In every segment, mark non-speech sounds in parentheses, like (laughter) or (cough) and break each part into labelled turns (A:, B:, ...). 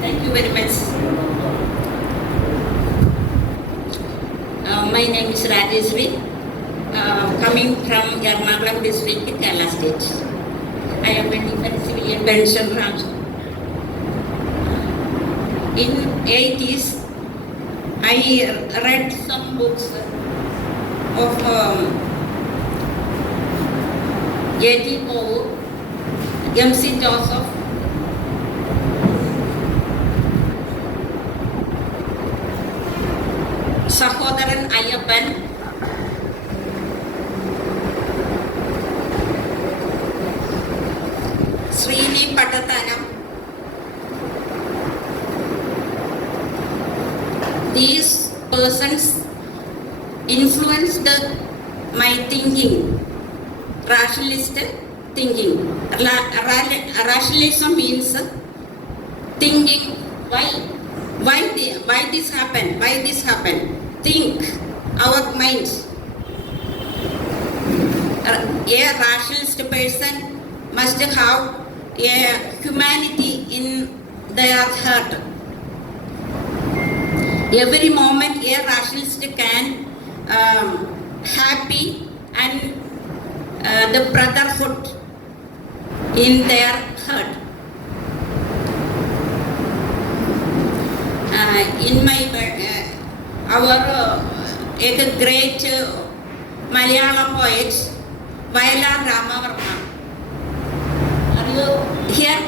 A: Thank you very much. Uh, my name is Rajeshri, uh, coming from Ernakulam district, Kerala state. I am a defense civilian pensioner. In 80s, I read some books of um, J.T. Poe, M.C. Joseph, സഹോദരൻ Ayyappan Sreeni Pattathanam these persons influenced my thinking rationalist thinking. Ra- ra- rationalism means thinking why why the, why this happen why this happen? Think our minds. A rationalist person must have a humanity in their heart. Every moment a rationalist can um, happy and uh, the brotherhood in their heart uh, in my uh, our uh, a great uh, Malayalam poet Vayala Ramavarma. Are you here?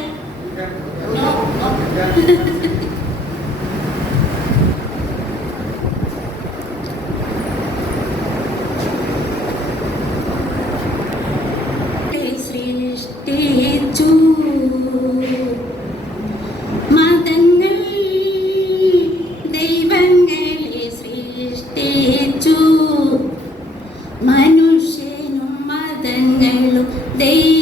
A: No. no. (laughs) മതങ്ങൾ മനുഷ്യനും മതങ്ങളും ദൈവങ്ങളും